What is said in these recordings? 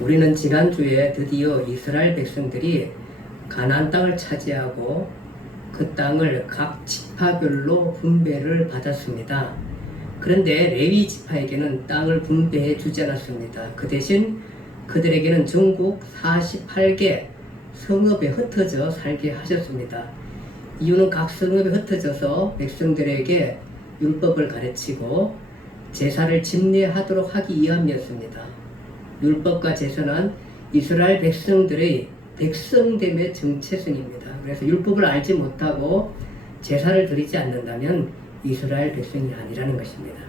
우리는 지난주에 드디어 이스라엘 백성들이 가나안 땅을 차지하고 그 땅을 각 지파별로 분배를 받았습니다. 그런데 레위 지파에게는 땅을 분배해 주지 않았습니다. 그 대신 그들에게는 전국 48개 성읍에 흩어져 살게 하셨습니다. 이유는 각 성읍에 흩어져서 백성들에게 율법을 가르치고 제사를 집례하도록 하기 위함이었습니다. 율법과 제사는 이스라엘 백성들의 백성됨의 정체성입니다. 그래서 율법을 알지 못하고 제사를 드리지 않는다면 이스라엘 백성이 아니라는 것입니다.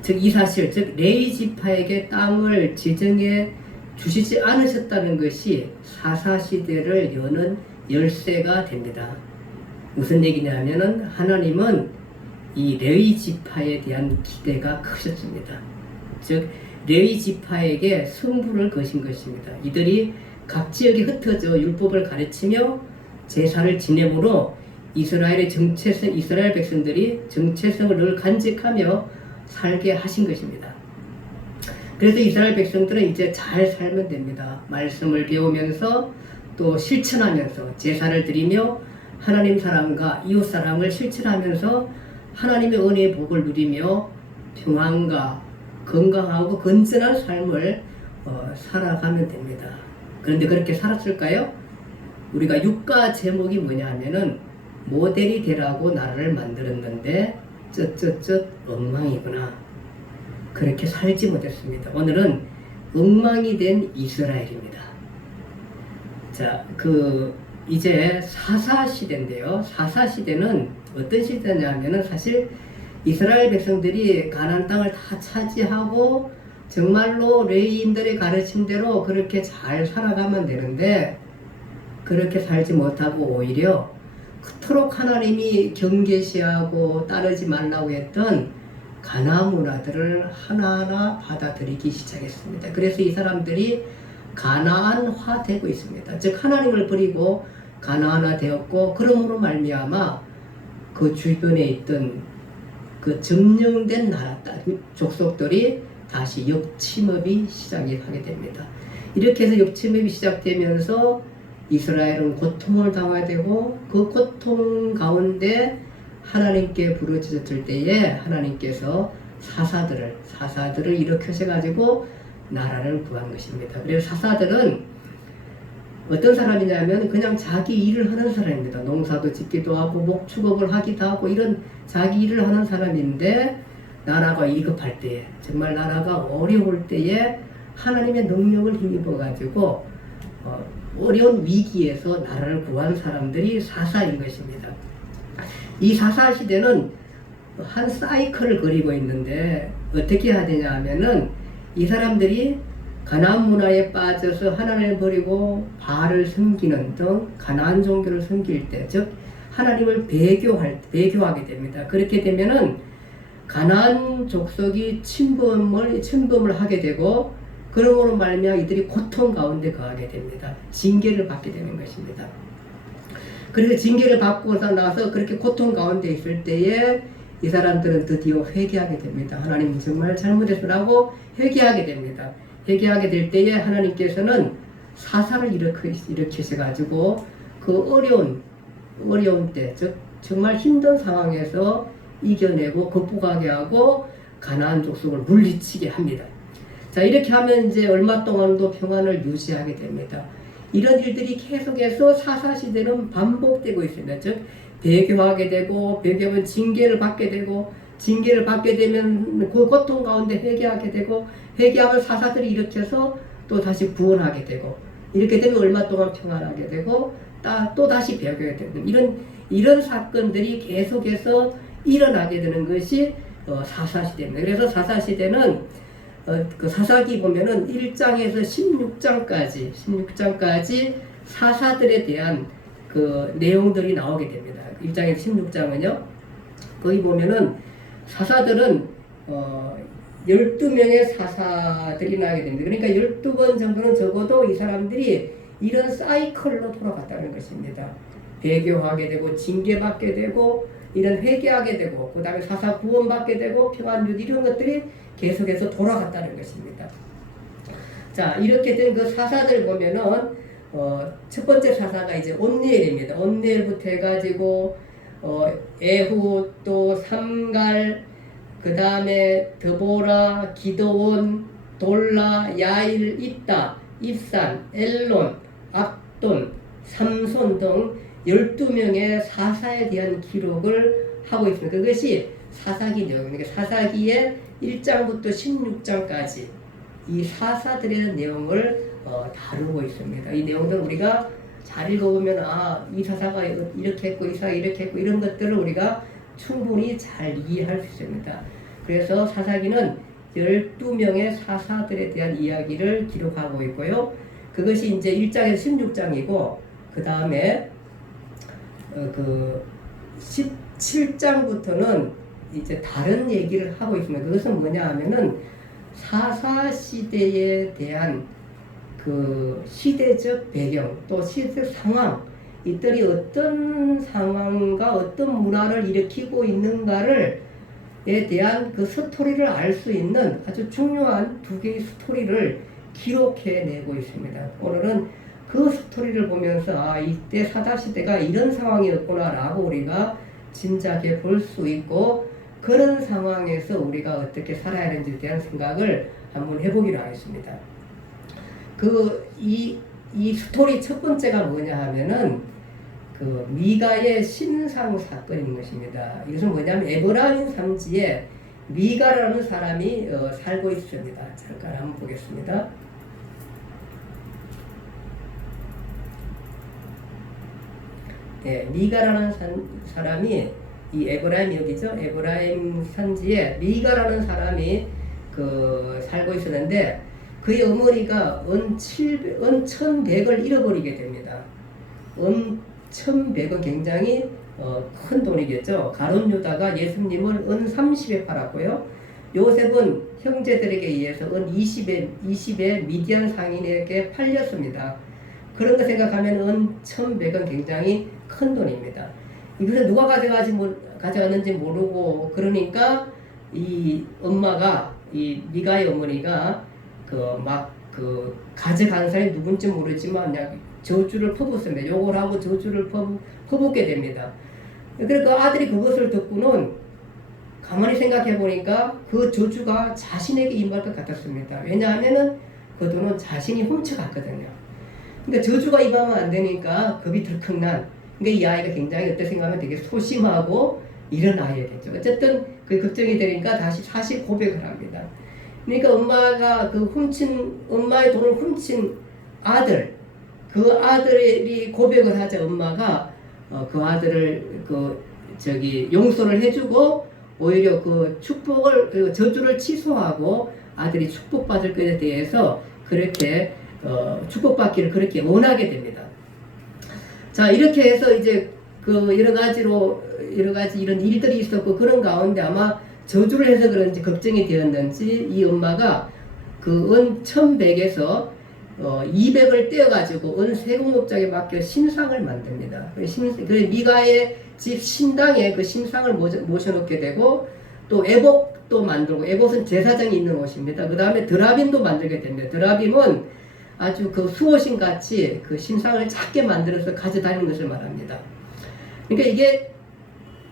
즉 이 사실, 즉 레위 지파에게 땅을 지정해 주시지 않으셨다는 것이 사사시대를 여는 열쇠가 됩니다. 무슨 얘기냐면은 하나님은 이 레위 지파에 대한 기대가 크셨습니다. 즉 레위 지파에게 승부를 거신 것입니다. 이들이 각 지역에 흩어져 율법을 가르치며 제사를 지내므로 이스라엘 백성들이 정체성을 늘 간직하며 살게 하신 것입니다. 그래서 이스라엘 백성들은 이제 잘 살면 됩니다. 말씀을 배우면서 또 실천하면서 제사를 드리며 하나님 사랑과 이웃 사랑을 실천하면서 하나님의 은혜의 복을 누리며 평안과 건강하고 건전한 삶을 살아가면 됩니다. 그런데 그렇게 살았을까요? 우리가 육가 제목이 뭐냐 하면은 모델이 되라고 나라를 만들었는데 엉망이구나. 그렇게 살지 못했습니다. 오늘은 엉망이 된 이스라엘입니다. 자, 이제 사사시대인데요. 사사시대는 어떤 시대냐면은 사실 이스라엘 백성들이 가나안 땅을 다 차지하고 정말로 레위인들의 가르침대로 그렇게 잘 살아가면 되는데 그렇게 살지 못하고 오히려 그토록 하나님이 경계시하고 따르지 말라고 했던 가나안 문화들을 하나하나 받아들이기 시작했습니다. 그래서 이 사람들이 가나안화 되고 있습니다. 즉 하나님을 버리고 가나안화 되었고 그러므로 말미암아 그 주변에 있던 그 점령된 나라 족속들이 다시 역침업이 시작하게 됩니다. 이렇게 해서 역침업이 시작되면서 이스라엘은 고통을 당하게 되고 그 고통 가운데 하나님께 부르짖을 때에 하나님께서 사사들을 일으켜셔가지고 나라를 구한 것입니다. 그래서 사사들은 어떤 사람이냐면 그냥 자기 일을 하는 사람입니다. 농사도 짓기도 하고 목축업을 하기도 하고 이런 자기 일을 하는 사람인데 나라가 위급할 때에 정말 나라가 어려울 때에 하나님의 능력을 힘입어 가지고 어려운 위기에서 나라를 구한 사람들이 사사인 것입니다. 이 사사 시대는 한 사이클을 그리고 있는데 어떻게 해야 되냐 하면은 이 사람들이 가나안 문화에 빠져서 하나님을 버리고 바알을 섬기는 등 가나안 종교를 섬길 때, 즉 하나님을 배교하게 됩니다. 그렇게 되면은 가나안 족속이 침범을 하게 되고 그러므로 말미암아 이들이 고통 가운데 거하게 됩니다. 징계를 받게 되는 것입니다. 그래서 징계를 받고 나서 그렇게 고통 가운데 있을 때에 이 사람들은 드디어 회개하게 됩니다. 하나님 정말 잘못했으라고 회개하게 됩니다. 회개하게 될 때에 하나님께서는 사사를 일으키셔가지고 그 어려운 때, 즉 정말 힘든 상황에서 이겨내고 극복하게 하고 가나안 족속을 물리치게 합니다. 자, 이렇게 하면 이제 얼마 동안도 평안을 유지하게 됩니다. 이런 일들이 계속해서 사사시대는 반복되고 있습니다. 즉 배교하게 되고 배교하면 징계를 받게 되고 징계를 받게 되면 그 고통 가운데 회개하게 되고 회개하면 사사들이 일으켜서 또 다시 구원하게 되고 이렇게 되면 얼마 동안 평안하게 되고 또 다시 배교하게 되는 이런 사건들이 계속해서 일어나게 되는 것이 사사시대입니다. 그래서 사사시대는 그 사사기 보면은 1장에서 16장까지 사사들에 대한 그 내용들이 나오게 됩니다. 1장에서 16장은요, 거기 보면은 사사들은 12명의 사사들이 나오게 됩니다. 그러니까 12번 정도는 적어도 이 사람들이 이런 사이클로 돌아갔다는 것입니다. 배교하게 되고 징계받게 되고 이런 회개하게 되고 그 다음에 사사 구원받게 되고 평안유지 이런 것들이 계속해서 돌아갔다는 것입니다. 자, 이렇게 된 그 사사들 보면은 첫 번째 사사가 이제 온니엘입니다. 온니엘부터 해가지고 에후, 또 삼갈, 그 다음에 드보라, 기드온, 돌라, 야일, 입다, 입산, 엘론, 압돈, 삼손 등 12명의 사사에 대한 기록을 하고 있습니다. 그것이 사사기 내용입니다. 사사기의 1장부터 16장까지 이 사사들의 내용을 다루고 있습니다. 이 내용들 우리가 잘 읽어보면 이 사사가 이렇게 했고 이 사사가 이렇게 했고 이런 것들을 우리가 충분히 잘 이해할 수 있습니다. 그래서 사사기는 12명의 사사들에 대한 이야기를 기록하고 있고요. 그것이 이제 1장에서 16장이고 그 다음에 그 17장부터는 이제 다른 얘기를 하고 있습니다. 그것은 뭐냐 하면은 사사 시대에 대한 그 시대적 배경 또 시대적 상황 이들이 어떤 상황과 어떤 문화를 일으키고 있는가를 에 대한 그 스토리를 알 수 있는 아주 중요한 두 개의 스토리를 기록해내고 있습니다. 오늘은 그 스토리를 보면서 이때 사사시대가 이런 상황이었구나 라고 우리가 짐작해 볼 수 있고 그런 상황에서 우리가 어떻게 살아야 하는지에 대한 생각을 한번 해보기로 하겠습니다. 이 스토리 첫 번째가 뭐냐 하면은 그 미가의 신상 사건인 것입니다. 이것은 뭐냐면 에브라임 산지에 미가라는 사람이 살고 있습니다. 잠깐 한번 보겠습니다. 네, 미가라는 사람이 이 에브라임 여기죠. 에브라임 산지에 미가라는 사람이 살고 있었는데 그의 어머니가 은 1100을 잃어버리게 됩니다. 은 1100은 굉장히 큰 돈이겠죠. 가룟 유다가 예수님을 은 30에 팔았고요. 요셉은 형제들에게 의해서 은 20에 미디안 상인에게 팔렸습니다. 그런 거 생각하면 은 1100은 굉장히 큰 돈입니다. 이것을 누가 가져갔는지 모르고 그러니까 이 엄마가 이 미가의 어머니가 가져간 사람이 누군지 모르지만 그냥 저주를 퍼붓습니다. 욕을 하고 저주를 퍼붓게 됩니다. 그러니까 아들이 그것을 듣고는 가만히 생각해 보니까 그 저주가 자신에게 임할 것 같았습니다. 왜냐하면은 그 돈은 자신이 훔쳐갔거든요. 그러니까 저주가 임하면 안 되니까 겁이 덜컥난. 그러니까 이 아이가 굉장히 어떻게 생각하면 되게 소심하고 이런 아이였겠죠. 어쨌든 그 걱정이 되니까 다시 사실 고백을 합니다. 그러니까 엄마가 엄마의 돈을 훔친 아들, 그 아들이 고백을 하자 엄마가 그 아들을 용서를 해주고 오히려 그 축복을 저주를 취소하고 아들이 축복받을 것에 대해서 그렇게 축복받기를 그렇게 원하게 됩니다. 자, 이렇게 해서 이제 여러 가지 이런 일들이 있었고 그런 가운데 아마 저주를 해서 그런지 걱정이 되었는지 이 엄마가 그 은 1100에서 200을 떼어가지고 은 세공업장에 맡겨 신상을 만듭니다. 그래서 미가의 집 신당에 그 신상을 모셔놓게 되고 또 에봇도 만들고 에봇은 제사장이 있는 옷입니다. 그 다음에 드라빔도 만들게 됩니다. 드라빔은 아주 그 수호신 같이 그 신상을 작게 만들어서 가져다니는 것을 말합니다. 그러니까 이게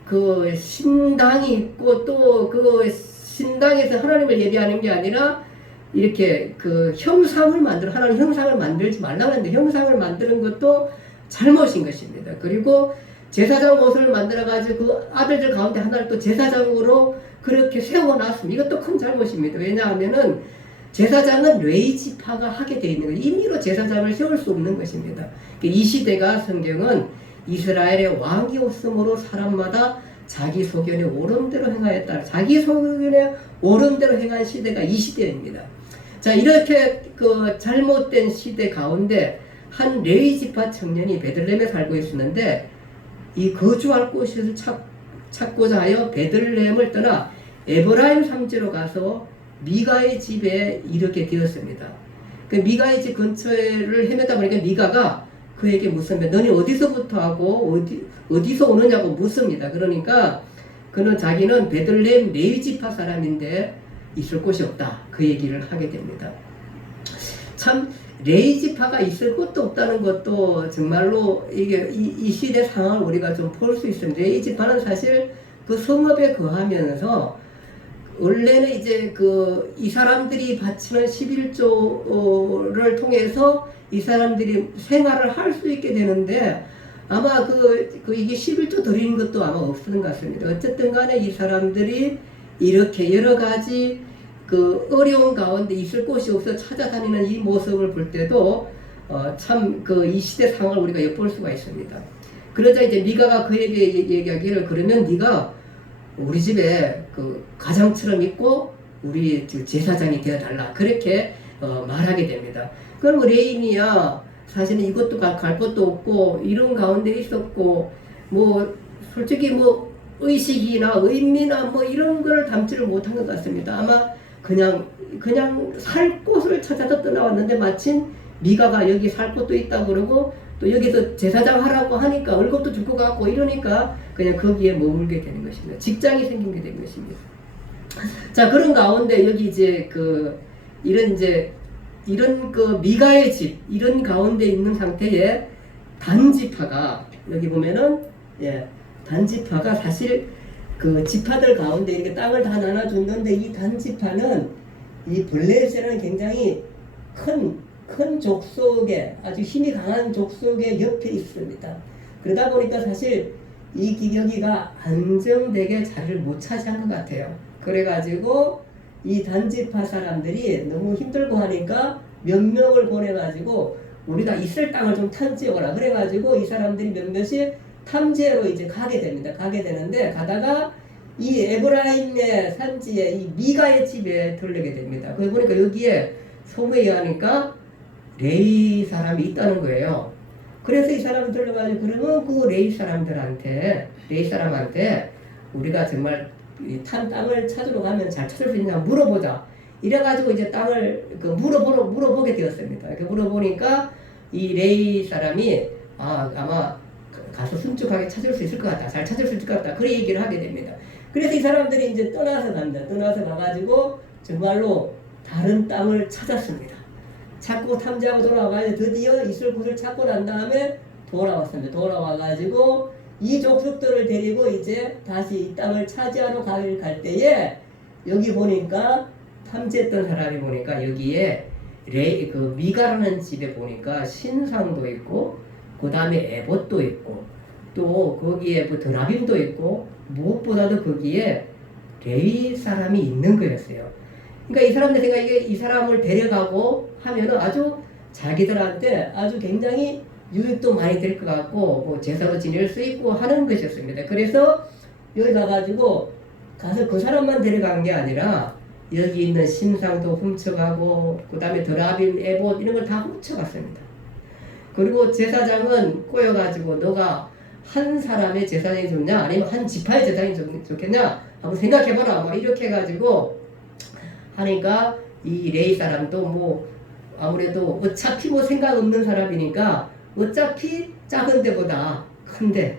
그 신당이 있고 또 그 신당에서 하나님을 예배하는 게 아니라 이렇게 그 형상을 하나님 형상을 만들지 말라고 하는데 형상을 만드는 것도 잘못인 것입니다. 그리고 제사장 옷을 만들어가지고 그 아들들 가운데 하나를 또 제사장으로 그렇게 세워놨습니다. 이것도 큰 잘못입니다. 왜냐하면은 제사장은 레위 지파가 하게 되어 있는 거예요. 임의로 제사장을 세울 수 없는 것입니다. 이 시대가 성경은 이스라엘의 왕이 없으므로 사람마다 자기 소견에 오름대로 행하였다. 자기 소견에 오름대로 행한 시대가 이 시대입니다. 자, 이렇게 그 잘못된 시대 가운데 한 레위 지파 청년이 베들레헴에 살고 있었는데 이 거주할 곳을 찾고자 하여 베들레헴을 떠나 에브라임 산지로 가서 미가의 집에 이르게 되었습니다. 그 미가의 집 근처를 헤매다 보니까 미가가 그에게 묻습니다. 너는 어디서부터 하고 어디서 오느냐고 묻습니다. 그러니까 자기는 베들레헴 레위 지파 사람인데 있을 곳이 없다. 그 얘기를 하게 됩니다. 참 레위 지파가 있을 것도 없다는 것도 정말로 이게 이 시대 상황을 우리가 좀 볼 수 있습니다. 레위 지파는 사실 그 성읍에 거하면서 원래는 이제 이 사람들이 바치는 11조를 통해서 이 사람들이 생활을 할 수 있게 되는데 아마 이게 11조 드리는 것도 아마 없었던 것 같습니다. 어쨌든 간에 이 사람들이 이렇게 여러 가지 어려운 가운데 있을 곳이 없어 찾아다니는 이 모습을 볼 때도 참 이 시대 상황을 우리가 엿볼 수가 있습니다. 그러자 이제 미가가 그에게 얘기하기를 그러면 네가 우리 집에 가장처럼 있고 우리 제사장이 되어달라 그렇게 말하게 됩니다. 그럼 레인이야 사실은 이것도 갈 것도 없고 이런 가운데 있었고 뭐 솔직히 뭐 의식이나 의미나 뭐 이런 걸 담지를 못한 것 같습니다. 아마 그냥 살 곳을 찾아서 떠나왔는데 마침 미가가 여기 살 곳도 있다고 그러고 또 여기서 제사장 하라고 하니까 월급도 줄 것 같고 이러니까 그냥 거기에 머물게 되는 것입니다. 직장이 생기게 된 것입니다. 자, 그런 가운데 여기 이제 이런 미가의 집 이런 가운데 있는 상태에 단지파가 여기 보면은 단지파가 사실 지파들 가운데 이렇게 땅을 다 나눠줬는데 이 단지파는 이 블레셋은 굉장히 큰 족속에 아주 힘이 강한 족속의 옆에 있습니다. 그러다 보니까 사실 여기가 안정되게 자리를 못 차지한 것 같아요. 그래가지고 이 단지파 사람들이 너무 힘들고 하니까 몇 명을 보내가지고 우리가 있을 땅을 좀 탐지해오라. 그래가지고 이 사람들이 몇몇이 탐지로 이제 가게 됩니다. 가게 되는데 가다가 이 에브라임의 산지에 이 미가의 집에 들르게 됩니다. 그래 보니까 여기에 소문에 의하니까 레위 사람이 있다는 거예요. 그래서 이 사람을 들러가지고 그러면 그 레위 사람한테 우리가 정말 탄 땅을 찾으러 가면 잘 찾을 수 있냐 물어보자. 이래가지고 이제 땅을 물어보게 되었습니다. 이렇게 물어보니까 이 레위 사람이 아마 가서 순trực하게 찾을 수 있을 것 같다. 잘 찾을 수 있을 것 같다. 그런 얘기를 하게 됩니다. 그래서 이 사람들이 이제 떠나서 갑니다. 떠나서 가가지고 정말로 다른 땅을 찾았습니다. 찾고 탐지하고 돌아와가지고 드디어 있을 곳을 찾고 난 다음에 돌아왔습니다. 돌아와가지고 이 족속들을 데리고 이제 다시 이 땅을 차지하러 갈 때에 여기 보니까 탐지했던 사람이 보니까 여기에 미가라는 집에 보니까 신상도 있고 그 다음에 에봇도 있고 또 거기에 뭐 드라빔도 있고 무엇보다도 거기에 레위 사람이 있는 거였어요. 그러니까 이 사람들 생각에 이 사람을 데려가고 하면은 아주 자기들한테 아주 굉장히 유익도 많이 될 것 같고 뭐 제사도 지낼 수 있고 하는 것이었습니다. 그래서 여기 가가지고 가서 그 사람만 데려간 게 아니라 여기 있는 신상도 훔쳐가고 그 다음에 드라빔, 에봇 이런 걸 다 훔쳐갔습니다. 그리고 제사장은 꼬여가지고 너가 한 사람의 제사장이 좋냐 아니면 한 지파의 제사장이 좋겠냐 한번 생각해봐라 막 이렇게 해가지고 하니까 이 레위 사람도 뭐 아무래도 어차피 뭐 생각 없는 사람이니까 어차피 작은 데보다 큰데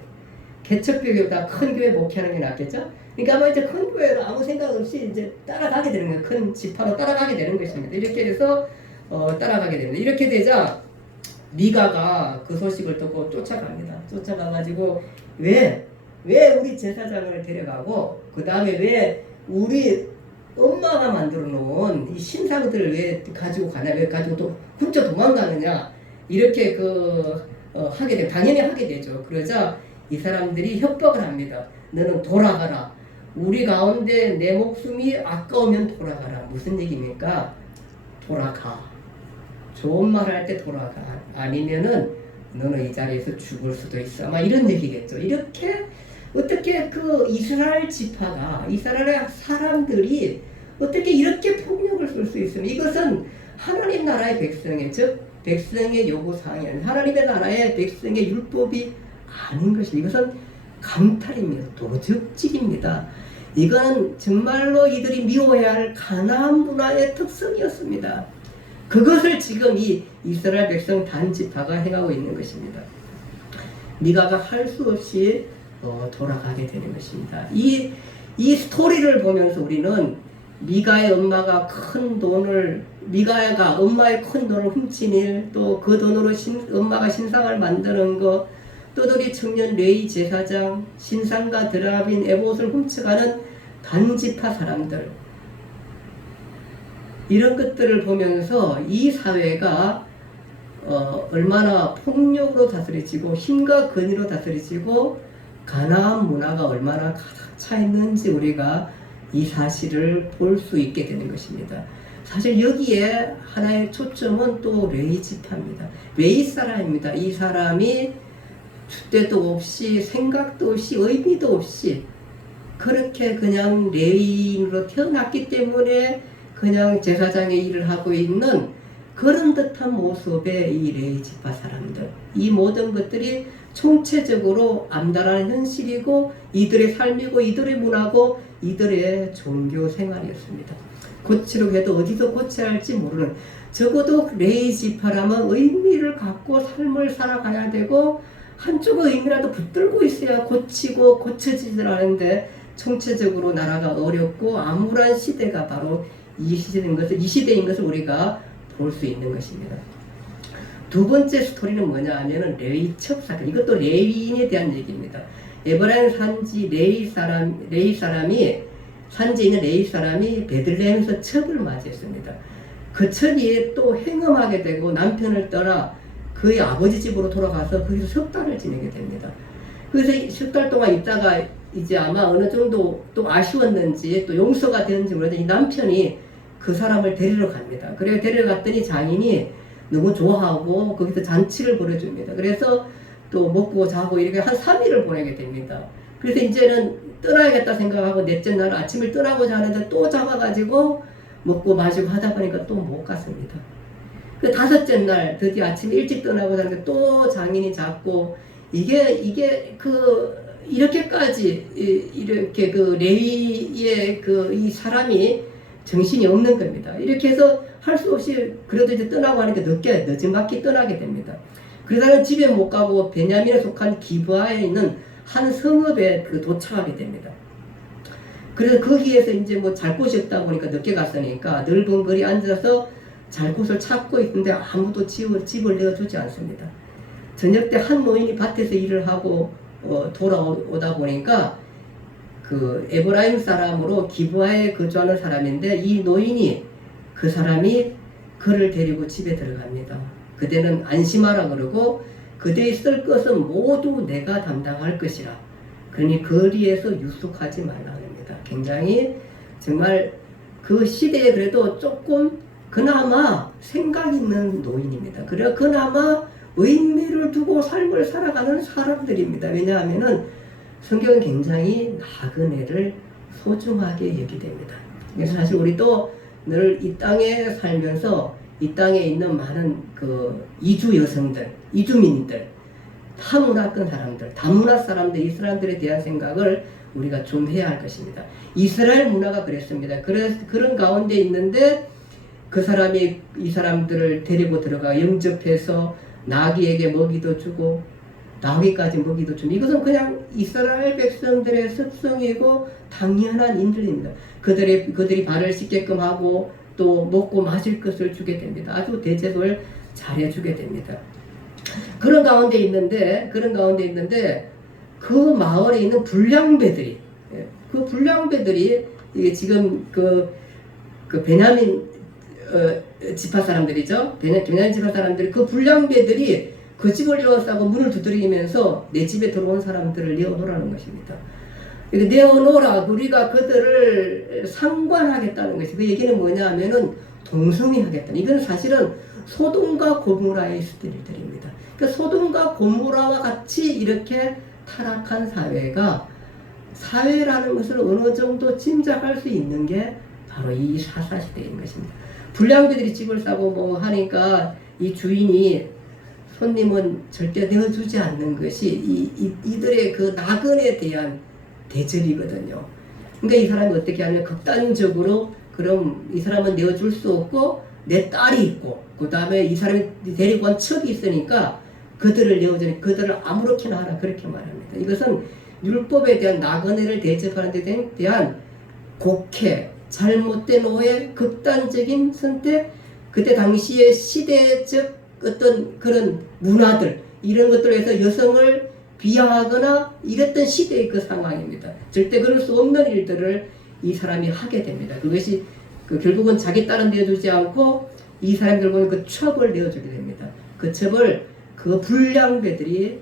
개척교회보다 큰 교회 목회하는 게 낫겠죠? 그러니까 아마 이제 큰 교회로 아무 생각 없이 이제 따라가게 되는 거예요. 큰 지파로 따라가게 되는 것입니다. 이렇게 해서 따라가게 됩니다. 이렇게 되자 미가가 그 소식을 듣고 쫓아갑니다. 쫓아가가지고 왜 우리 제사장을 데려가고 그 다음에 왜 우리 엄마가 만들어 놓은 이 신상들을 왜 가지고 가냐 왜 가지고 또 훔쳐 도망가느냐 이렇게 하게 돼 당연히 하게 되죠. 그러자 이 사람들이 협박을 합니다. 너는 돌아가라. 우리 가운데 내 목숨이 아까우면 돌아가라. 무슨 얘기입니까? 돌아가. 좋은 말 할 때 돌아가. 아니면은 너는 이 자리에서 죽을 수도 있어. 아마 이런 얘기겠죠. 이렇게 어떻게 이스라엘 지파가 이스라엘의 사람들이 어떻게 이렇게 폭력을 쓸 수 있습니까? 이것은 하나님 나라의 백성의 즉 백성의 요구사항이 아닌 하나님의 나라의 백성의 율법이 아닌 것입니다. 이것은 강탈입니다. 도적질입니다. 이건 정말로 이들이 미워해야 할 가나안 문화의 특성이었습니다. 그것을 지금 이 이스라엘 백성 단지파가 행하고 있는 것입니다. 미가가 할 수 없이 돌아가게 되는 것입니다. 이 스토리를 보면서 우리는 미가의 엄마가 미가가 엄마의 큰 돈을 훔친 일, 또 그 돈으로 엄마가 신상을 만드는 것, 떠돌이 청년 레이 제사장, 신상가 드라빈 에봇을 훔쳐가는 반지파 사람들, 이런 것들을 보면서 이 사회가 얼마나 폭력으로 다스려지고 힘과 권위로 다스려지고 가나안 문화가 얼마나 가득 차 있는지 우리가 이 사실을 볼 수 있게 되는 것입니다. 사실 여기에 하나의 초점은 또 레위 지파입니다. 레위 사람입니다. 이 사람이 줏대도 없이 생각도 없이 의미도 없이 그렇게 그냥 레위인으로 태어났기 때문에 그냥 제사장의 일을 하고 있는 그런 듯한 모습의 이 레위 지파 사람들, 이 모든 것들이 총체적으로 암달한 현실이고 이들의 삶이고 이들의 문화고 이들의 종교 생활이었습니다. 고치려고 해도 어디서 고쳐야 할지 모르는, 적어도 레위 지파라면 의미를 갖고 삶을 살아가야 되고 한쪽의 의미라도 붙들고 있어야 고치고 고쳐지질 않은데 총체적으로 나라가 어렵고 암울한 시대가 바로 이 시대인 것을 우리가 볼 수 있는 것입니다. 두 번째 스토리는 뭐냐 하면은 레위 첩사건. 이것도 레위인에 대한 얘기입니다. 에브라임 산지 산지에 있는 레위 사람이 베들레헴에서 첩을 맞이했습니다. 그 첩이 또 행음하게 되고 남편을 떠나 그의 아버지 집으로 돌아가서 거기서 석 달을 지내게 됩니다. 그래서 석 달 동안 있다가 이제 아마 어느 정도 또 아쉬웠는지 또 용서가 되는지 모르겠는데 이 남편이 그 사람을 데리러 갑니다. 그래 데려갔더니 장인이 너무 좋아하고 거기서 잔치를 벌여줍니다. 그래서 또 먹고 자고 이렇게 한 3일을 보내게 됩니다. 그래서 이제는 떠나야겠다 생각하고 넷째 날 아침을 떠나고자 하는데 또 잡아가지고 먹고 마시고 하다 보니까 또 못 갔습니다. 그 다섯째 날 드디어 아침 일찍 떠나고자 하는데 또 장인이 잡고 이게 이렇게까지 이렇게 그 레위의 이 사람이 정신이 없는 겁니다. 이렇게 해서 할 수 없이 그래도 이제 떠나고 하니까 늦지막히 떠나게 됩니다. 그러다가 집에 못 가고 베냐민에 속한 기브아에 있는 한 성읍에 도착하게 됩니다. 그래서 거기에서 이제 뭐 잘 곳이 없다 보니까 늦게 갔으니까 넓은 거리 앉아서 잘 곳을 찾고 있는데 아무도 집을 내어주지 않습니다. 저녁 때 한 노인이 밭에서 일을 하고 돌아오다 보니까 그 에브라임 사람으로 기브아에 거주하는 사람인데 이 노인이 그 사람이 그를 데리고 집에 들어갑니다. 그대는 안심하라 그러고 그대의 쓸 것은 모두 내가 담당할 것이라. 그러니 거리에서 유숙하지 말라 합니다. 굉장히 정말 그 시대에 그래도 조금 그나마 생각 있는 노인입니다. 그래 그나마 의미를 두고 삶을 살아가는 사람들입니다. 왜냐하면은 성경은 굉장히 나그네를 소중하게 여기됩니다. 그래서 사실 우리도 늘 이 땅에 살면서 이 땅에 있는 많은 그 이주 여성들, 이주민들, 타문화권 사람들, 다문화 사람들, 이 사람들에 대한 생각을 우리가 좀 해야 할 것입니다. 이스라엘 문화가 그랬습니다. 그런 가운데 있는데 그 사람이 이 사람들을 데리고 들어가 영접해서 나귀에게 먹이도 주고 나귀까지 먹이도 주고, 이것은 그냥 이스라엘 백성들의 습성이고 당연한 인들입니다. 그들이 발을 씻게끔 하고 또 먹고 마실 것을 주게 됩니다. 아주 대접을 잘해주게 됩니다. 그런 가운데 있는데 그 마을에 있는 불량배들이, 그 불량배들이 이게 지금 그 베냐민 지파 사람들이죠. 베냐민 지파 사람들이, 그 불량배들이 그 집을 에워싸고 문을 두드리면서 내 집에 들어온 사람들을 내어놓으라는 것입니다. 내어놓으라, 우리가 그들을 상관하겠다는 것이, 그 얘기는 뭐냐 하면은 동성애하겠다. 이건 사실은 소돔과 고모라의 스토리들입니다. 그러니까 소돔과 고모라와 같이 이렇게 타락한 사회라는 것을 어느 정도 짐작할 수 있는 게 바로 이 사사시대인 것입니다. 불량배들이 집을 싸고 뭐 하니까 이 주인이 손님은 절대 내어주지 않는 것이 이들의 그 나그네에 대한 대접이거든요. 그러니까 이 사람이 어떻게 하면 극단적으로, 그럼 이 사람은 내어줄 수 없고 내 딸이 있고 그 다음에 이 사람이 데리고 온 첩이 있으니까 그들을 내어주니 그들을 아무렇게나 하라, 그렇게 말합니다. 이것은 율법에 대한 나그네를 대접하는 데 대한 곡해, 잘못된 오해, 극단적인 선택, 그때 당시의 시대적 어떤 그런 문화들, 이런 것들에서 여성을 비하하거나 이랬던 시대의 그 상황입니다. 절대 그럴 수 없는 일들을 이 사람이 하게 됩니다. 그것이 결국은 자기 딸은 내어주지 않고 이 사람들 보면 그 첩을 내어주게 됩니다. 그 첩을 그 불량배들이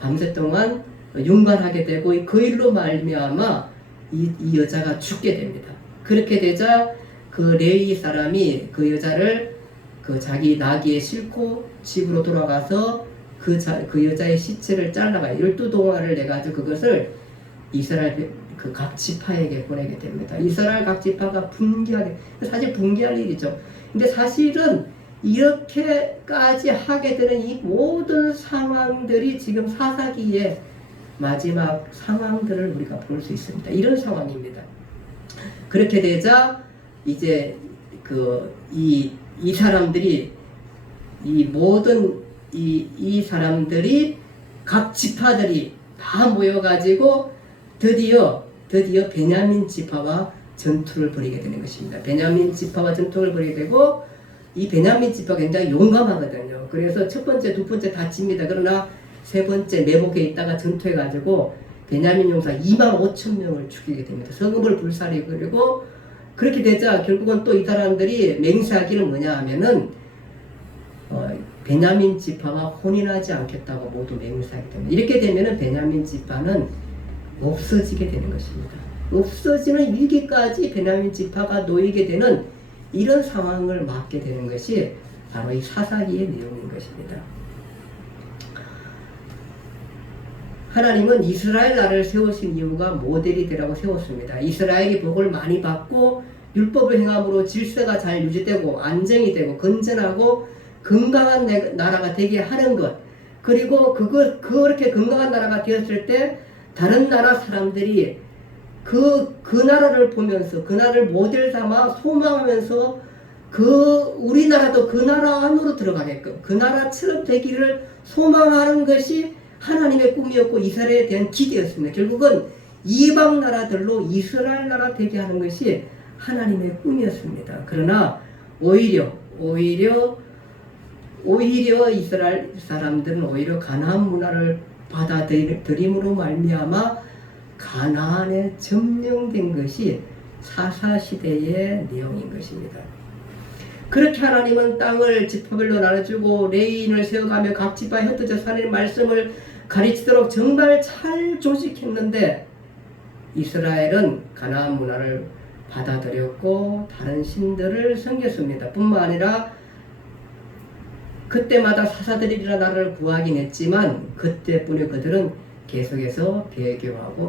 밤새 동안 윤관하게 되고 그 일로 말미암아 이 여자가 죽게 됩니다. 그렇게 되자 그 레위 사람이 그 여자를 그 자기 나귀에 싣고 집으로 돌아가서 그 여자의 시체를 잘라가 12동화를 내가지고 그것을 이스라엘 그 각 지파에게 보내게 됩니다. 이스라엘 각 지파가 분개하게, 사실 분개할 일이죠. 근데 사실은 이렇게까지 하게 되는 이 모든 상황들이 지금 사사기의 마지막 상황들을 우리가 볼 수 있습니다. 이런 상황입니다. 그렇게 되자 이제 이 사람들이 이 모든 이 사람들이 각 지파들이 다 모여가지고 드디어 베냐민 지파와 전투를 벌이게 되는 것입니다. 베냐민 지파와 전투를 벌이게 되고 이 베냐민 지파가 굉장히 용감하거든요. 그래서 첫 번째, 두 번째 다 칩니다. 그러나 세 번째 매복에 있다가 전투해가지고 베냐민 용사 25,000명을 죽이게 됩니다. 성읍을 불살이고 그리고 그렇게 되자 결국은 또 이 사람들이 맹세하기는 뭐냐 하면은 베냐민 지파와 혼인하지 않겠다고 모두 맹세하게 됩니다. 이렇게 되면은 베냐민 지파는 없어지게 되는 것입니다. 없어지는 위기까지 베냐민 지파가 놓이게 되는 이런 상황을 맞게 되는 것이 바로 이 사사기의 내용인 것입니다. 하나님은 이스라엘 나라를 세우신 이유가 모델이 되라고 세웠습니다. 이스라엘이 복을 많이 받고 율법을 행함으로 질서가 잘 유지되고 안정이 되고 건전하고 건강한 나라가 되게 하는 것, 그리고 그렇게 건강한 나라가 되었을 때 다른 나라 사람들이 그 나라를 보면서 그 나라를 모델 삼아 소망하면서 우리나라도 그 나라 안으로 들어가게끔 그 나라처럼 되기를 소망하는 것이 하나님의 꿈이었고 이스라엘에 대한 기대였습니다. 결국은 이방 나라들로 이스라엘 나라 되게 하는 것이 하나님의 꿈이었습니다. 그러나 오히려 이스라엘 사람들은 오히려 가나안 문화를 받아들임으로 말미암아 가나안에 점령된 것이 사사시대의 내용인 것입니다. 그렇게 하나님은 땅을 지파별로 나눠주고 레위인을 세워가며 각 지파에 흩어져서 하나님의 말씀을 가르치도록 정말 잘 조직했는데 이스라엘은 가나안 문화를 받아들였고 다른 신들을 섬겼습니다. 뿐만 아니라 그때마다 사사들이라 나라를 구하긴 했지만 그때뿐이 그들은 계속해서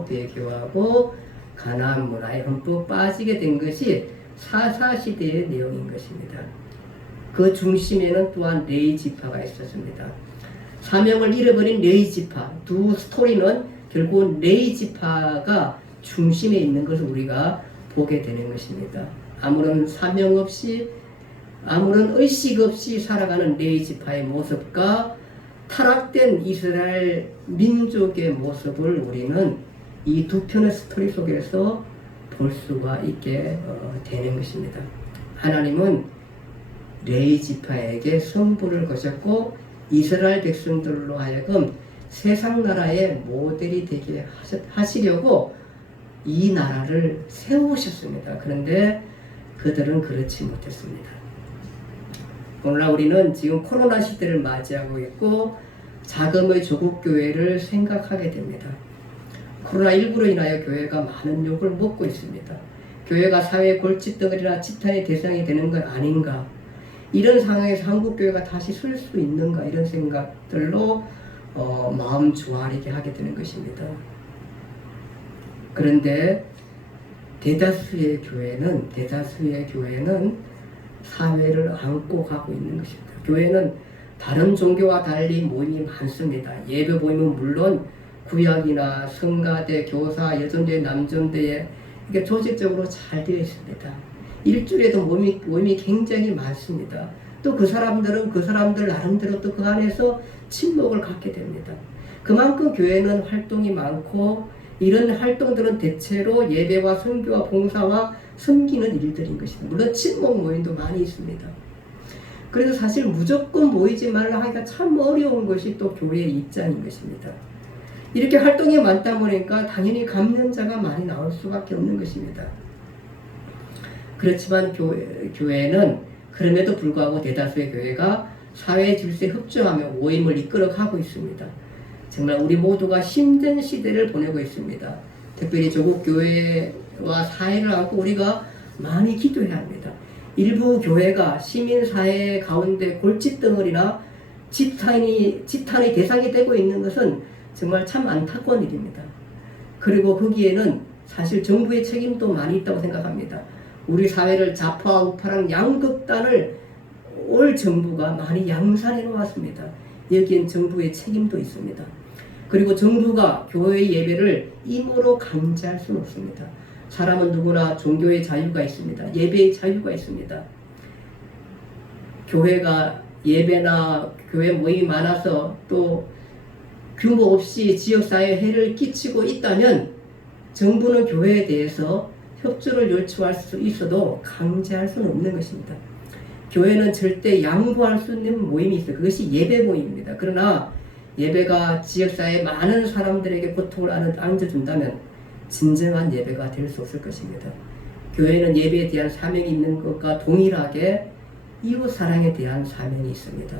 배교하고 가나안 문화에 흠뻑 빠지게 된 것이 사사시대의 내용인 것입니다. 그 중심에는 또한 레위 지파가 있었습니다. 사명을 잃어버린 레위 지파, 두 스토리는 결국은 레위 지파가 중심에 있는 것을 우리가 보게 되는 것입니다. 아무런 사명 없이 아무런 의식 없이 살아가는 레위 지파의 모습과 타락된 이스라엘 민족의 모습을 우리는 이 두 편의 스토리 속에서 볼 수가 있게 되는 것입니다. 하나님은 레위 지파에게 선물을 거셨고 이스라엘 백성들로 하여금 세상 나라의 모델이 되게 하시려고 이 나라를 세우셨습니다. 그런데 그들은 그렇지 못했습니다. 오늘날 우리는 지금 코로나 시대를 맞이하고 있고 자금의 조국 교회를 생각하게 됩니다. 코로나19로 인하여 교회가 많은 욕을 먹고 있습니다. 교회가 사회의 골칫덩어리나 지탄의 대상이 되는 것 아닌가, 이런 상황에서 한국교회가 다시 설 수 있는가, 이런 생각들로 마음 조아리게 하게 되는 것입니다. 그런데 대다수의 교회는 사회를 안고 가고 있는 것입니다. 교회는 다른 종교와 달리 모임이 많습니다. 예배 모임은 물론 구역이나 성가대, 교사, 여전대, 남전대에 이게 조직적으로 잘 되어 있습니다. 일주일에도 모임이 굉장히 많습니다. 또 그 사람들 나름대로 또 그 안에서 친목을 갖게 됩니다. 그만큼 교회는 활동이 많고 이런 활동들은 대체로 예배와 선교와 봉사와 섬기는 일들인 것입니다. 물론 친목 모임도 많이 있습니다. 그래서 사실 무조건 모이지 말라 하기가 참 어려운 것이 또 교회의 입장인 것입니다. 이렇게 활동이 많다 보니까 당연히 감염자가 많이 나올 수밖에 없는 것입니다. 그렇지만 교회는 그럼에도 불구하고 대다수의 교회가 사회 질서에 협조하며 모임을 이끌어가고 있습니다. 정말 우리 모두가 힘든 시대를 보내고 있습니다. 특별히 조국 교회와 사회를 안고 우리가 많이 기도해야 합니다. 일부 교회가 시민사회 가운데 골칫덩어리나 지탄의 대상이 되고 있는 것은 정말 참 안타까운 일입니다. 그리고 거기에는 사실 정부의 책임도 많이 있다고 생각합니다. 우리 사회를 좌파와 우파랑 양극단을 올 정부가 많이 양산해 놓았습니다. 여기엔 정부의 책임도 있습니다. 그리고 정부가 교회의 예배를 임으로 강제할 수는 없습니다. 사람은 누구나 종교의 자유가 있습니다. 예배의 자유가 있습니다. 교회가 예배나 교회 모임이 많아서 또 규모 없이 지역사회에 해를 끼치고 있다면 정부는 교회에 대해서 협조를 요청할 수 있어도 강제할 수는 없는 것입니다. 교회는 절대 양보할 수 있는 모임이 있어요. 그것이 예배 모임입니다. 그러나 예배가 지역사회에 많은 사람들에게 고통을 안겨준다면 진정한 예배가 될 수 없을 것입니다. 교회는 예배에 대한 사명이 있는 것과 동일하게 이웃사랑에 대한 사명이 있습니다.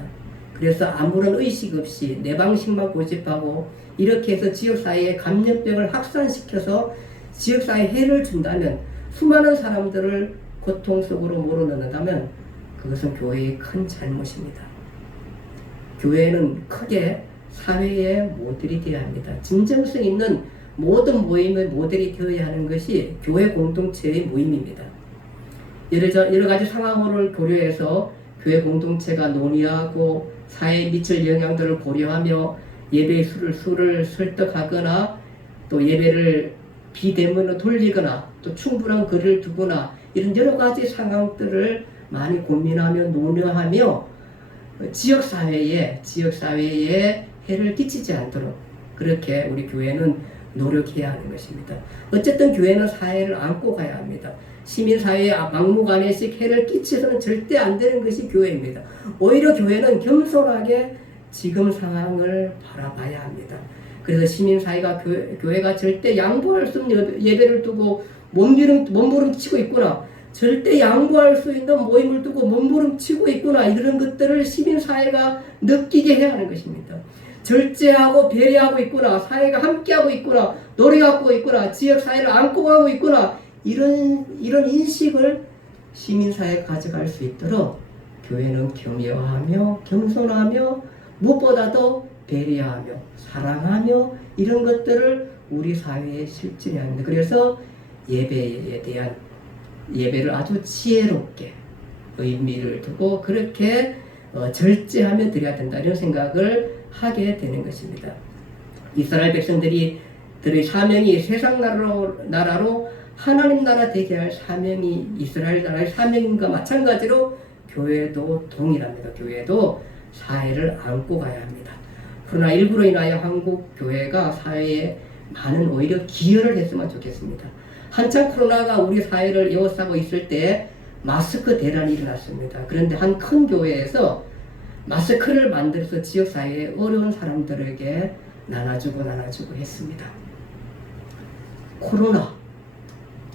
그래서 아무런 의식 없이 내 방식만 고집하고 이렇게 해서 지역사회에 감염병을 확산시켜서 지역사회에 해를 준다면 수많은 사람들을 고통 속으로 몰아넣는다면 그것은 교회의 큰 잘못입니다. 교회는 크게 사회의 모델이 되어야 합니다. 진정성 있는 모든 모임의 모델이 되어야 하는 것이 교회 공동체의 모임입니다. 여러 가지 상황을 고려해서 교회 공동체가 논의하고 사회에 미칠 영향들을 고려하며 예배의 수를 설득하거나 또 예배를 비대면으로 돌리거나 또 충분한 거리를 두거나 이런 여러 가지 상황들을 많이 고민하며 논의하며 지역사회에 해를 끼치지 않도록 그렇게 우리 교회는 노력해야 하는 것입니다. 어쨌든 교회는 사회를 안고 가야 합니다. 시민사회에 막무가내식 해를 끼쳐서는 절대 안 되는 것이 교회입니다. 오히려 교회는 겸손하게 지금 상황을 바라봐야 합니다. 그래서 시민사회가 교회가 절대 양보할 수 없는 예배를 두고 몸부림치고 있구나. 절대 양보할 수 있는 모임을 두고 몸부림치고 있구나. 이런 것들을 시민사회가 느끼게 해야 하는 것입니다. 절제하고 배려하고 있구나. 사회가 함께하고 있구나. 노력하고 있구나. 지역사회를 안고 가고 있구나. 이런 인식을 시민사회가 가져갈 수 있도록 교회는 겸허하며 겸손하며 무엇보다도 배려하며 사랑하며 이런 것들을 우리 사회에 실천해야 합니다. 그래서 예배를 아주 지혜롭게 의미를 두고 그렇게 절제하며 드려야 된다 이런 생각을 하게 되는 것입니다. 이스라엘 백성들의 사명이 세상 나라로 하나님 나라 되게 할 사명이 이스라엘 나라의 사명과 마찬가지로 교회도 동일합니다. 교회도 사회를 안고 가야 합니다. 그러나 일부로 인하여 한국 교회가 사회에 많은 오히려 기여를 했으면 좋겠습니다. 한참 코로나가 우리 사회를 에워싸고 있을 때 마스크 대란이 일어났습니다. 그런데 한 큰 교회에서 마스크를 만들어서 지역사회에 어려운 사람들에게 나눠주고 했습니다.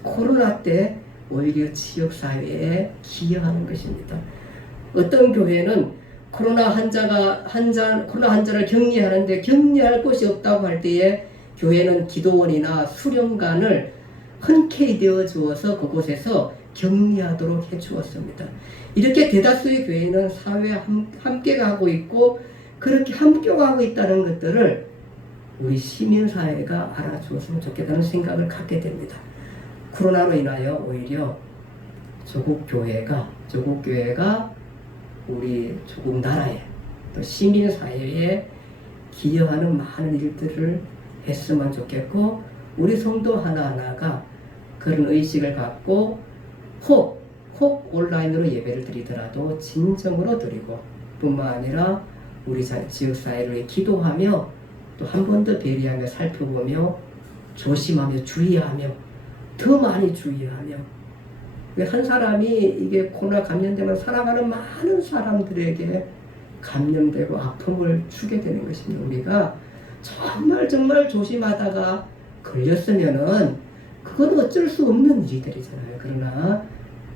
코로나 때 오히려 지역사회에 기여하는 것입니다. 어떤 교회는 코로나 환자를 격리하는데 격리할 곳이 없다고 할 때에 교회는 기도원이나 수련관을 흔쾌히 되어 주어서 그곳에서 격리하도록 해 주었습니다. 이렇게 대다수의 교회는 사회에 함께 가고 있고 그렇게 함께 가고 있다는 것들을 우리 시민사회가 알아주었으면 좋겠다는 생각을 갖게 됩니다. 코로나로 인하여 오히려 조국 교회가 우리 조국 나라에 또 시민사회에 기여하는 많은 일들을 했으면 좋겠고 우리 성도 하나하나가 그런 의식을 갖고 혹 온라인으로 예배를 드리더라도 진정으로 드리고 뿐만 아니라 우리 지역사회를 기도하며 또 한 번 더 배려하며 살펴보며 조심하며 주의하며 더 많이 주의하며 한 사람이 이게 코로나 감염되면 살아가는 많은 사람들에게 감염되고 아픔을 주게 되는 것입니다. 우리가 정말 조심하다가 걸렸으면은 그건 어쩔 수 없는 일들이잖아요. 그러나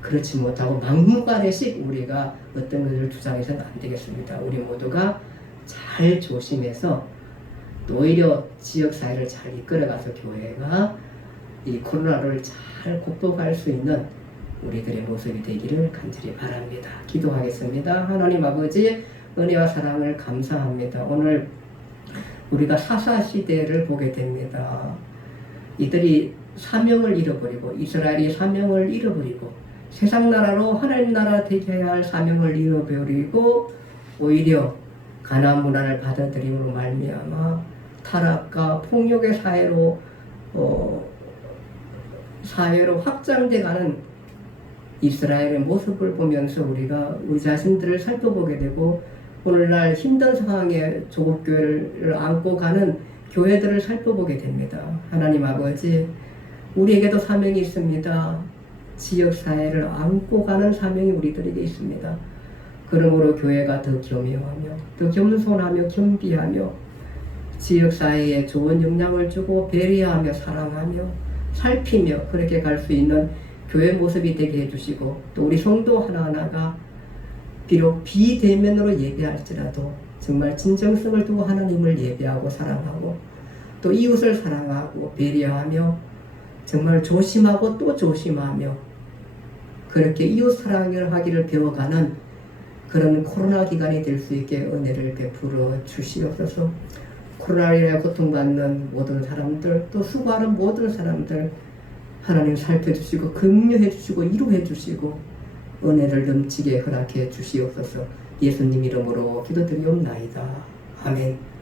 그렇지 못하고 막무가내식 우리가 어떤 것을 주장해서는 안 되겠습니다. 우리 모두가 잘 조심해서 또 오히려 지역사회를 잘 이끌어가서 교회가 이 코로나를 잘 극복할 수 있는 우리들의 모습이 되기를 간절히 바랍니다. 기도하겠습니다. 하나님 아버지, 은혜와 사랑을 감사합니다. 오늘 우리가 사사시대를 보게 됩니다. 이들이 사명을 잃어버리고, 이스라엘이 사명을 잃어버리고, 세상 나라로 하나님 나라 되게 해야 할 사명을 잃어버리고, 오히려 가나안 문화를 받아들임으로 말미암아 타락과 폭력의 사회로 확장돼가는 이스라엘의 모습을 보면서 우리가 우리 자신들을 살펴보게 되고, 오늘날 힘든 상황에 조국교회를 안고 가는 교회들을 살펴보게 됩니다. 하나님 아버지, 우리에게도 사명이 있습니다. 지역사회를 안고 가는 사명이 우리들에게 있습니다. 그러므로 교회가 더 겸허하며, 더 겸손하며 겸비하며, 지역사회에 좋은 영향을 주고 배려하며 사랑하며 살피며 그렇게 갈 수 있는 교회 모습이 되게 해주시고, 또 우리 성도 하나하나가 비록 비대면으로 예배할지라도 정말 진정성을 두고 하나님을 예배하고 사랑하고 또 이웃을 사랑하고 배려하며 정말 조심하고 또 조심하며 그렇게 이웃 사랑을 하기를 배워가는 그런 코로나 기간이 될 수 있게 은혜를 베풀어 주시옵소서. 코로나로 인해 고통받는 모든 사람들, 또 수고하는 모든 사람들 하나님 살펴주시고 긍휼해 주시고 위로해 주시고 은혜를 넘치게 허락해 주시옵소서. 예수님 이름으로 기도드리옵나이다. 아멘.